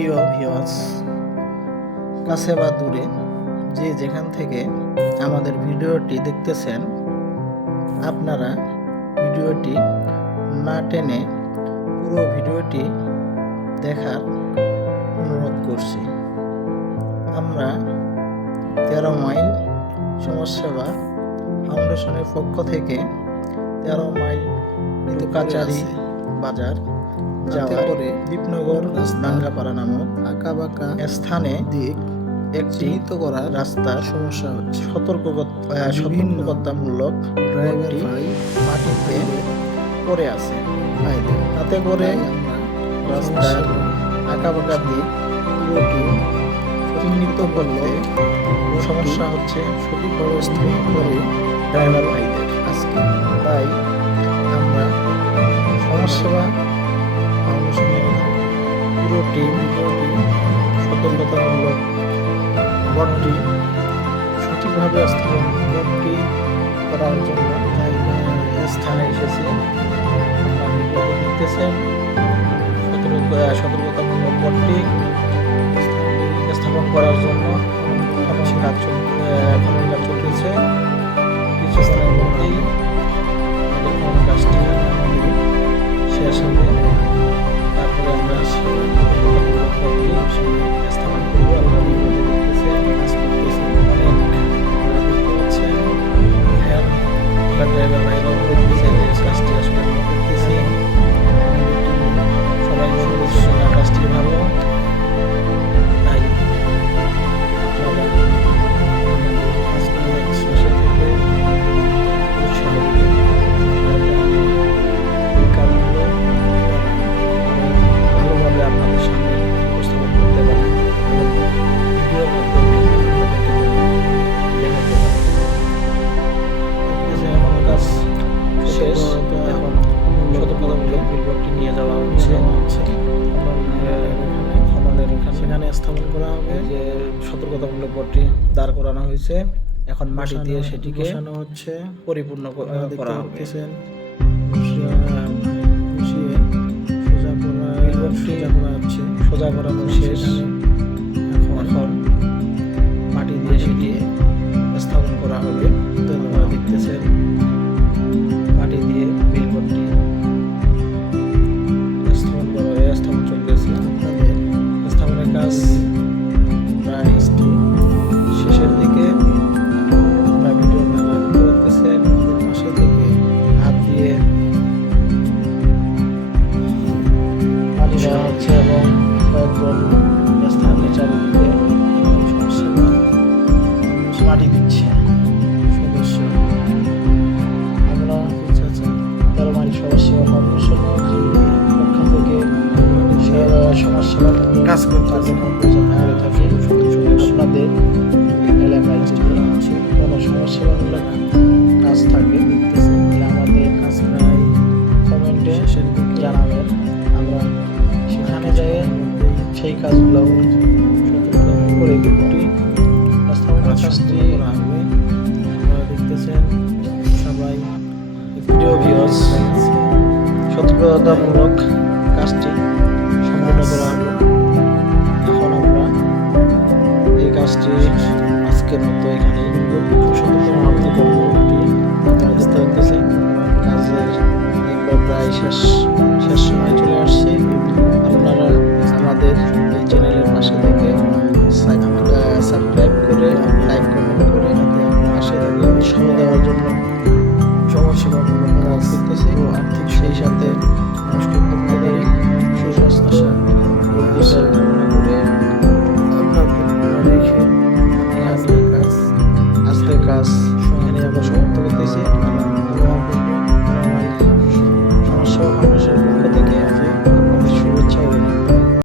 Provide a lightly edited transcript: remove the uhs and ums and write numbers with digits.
প্রিয় ভিউয়ার্স, কাছে বা দূরে যে যেখান থেকে আমাদের ভিডিওটি দেখতেছেন, আপনারা ভিডিওটি না টেনে পুরো ভিডিওটি দেখার অনুরোধ করছি। আমরা 13 মাইল সমাজসেবা ফাউন্ডেশনের পক্ষ থেকে 13 মাইল কাচারি বাজার যাওয়ার পরে দীপনগর দাঙ্গাপাড়া নামক আঁকাবাঁকা স্থানে একটি করা রাস্তার সমস্যা হচ্ছে। সতর্কতামূলক ড্রাইভারটি মাটিতে পড়ে আছে। তাতে করে রাস্তার আঁকাবাঁকা দিক পুরোটি চিহ্নিত করতে সমস্যা হচ্ছে সঠিকভাবে স্থাপন করে ড্রাইভার ভাইদের আজকে। তাই আমরা সমাজসেবা ফাউন্ডেশনের পুরো টিম সতর্কতামূলক বোর্ডটি সঠিকভাবে বোর্ডটি করার জন্য স্থানে এসেছি। আপনারা দেখতেছেন সতর্কতামূলক বোর্ডটি স্থাপন করার জন্য কাজ চলতেছে। কিছুক্ষণের মধ্যেই কাজটি শেষ হবে। তারপরে আমরা স্থাপন করবো। ড্রাইভার ভাইরাও বলতেছে যে কাজটি আসলে আমরা করতেছি, সবাই বলতেছে না কাজটি ভালো। তাই শেষে থেকে উৎসাহ এই কাজগুলো ভালোভাবে আপনাদের সামনে উপস্থাপন করতে পারি এবং ভিডিওর মাধ্যমে দেখাতে পারি। কাজ শেষ, এখন সতর্কতামূলক বিলবোর্ডটি নিয়ে যাওয়া হচ্ছে খননের সেখানে স্থাপন করা হবে। যে সতর্কতামূলক বোর্ডটি দাঁড় করানো হয়েছে, এখন মাটি দিয়ে সেটিকে বসানো হচ্ছে, পরিপূর্ণ করা হবে। সোজা করানো শেষ, এখন মাটি দিয়ে সেটি স্থাপন করা হবে। আপনারা দেখতেছেন মাটি দিয়ে বিলবোর্ডটি স্থাপন চলতেছে। আপনাদের স্থাপনের কাজ প্রায় শেষের দিকে। আপনারা ভিডিও করতেছেন, পাশে থেকে হাত দিয়ে পানি দেওয়া হচ্ছে এবং কয়েকজন স্থানীয় চারিদিকে মাটি দিচ্ছে সদস্য। আমরা 13 মাইল সমাজসেবা ফাউন্ডেশনের পক্ষ থেকে সমাজসেবা কাজ করতে থাকি। আপনাদের এলাকায় কোনো সমাজসেবামূলক কাজ থাকে আমাদের কাজ প্রায় কমেন্টে জানাবেন। আমরা সেখানে যাই সেই কাজগুলো করে দুটি কাজটি করা হবে। আপনারা দেখতেছেন সবাই ভিডিও ভিউয়ার্স, সতর্কতামূলক কাজটি সম্পন্ন করা হলো। এখন আমরা এই কাজটি আজকের মতো এখানে সমাপ্তি করবো। বুঝতে পারতেছেন কাজের একবার প্রায় শেষ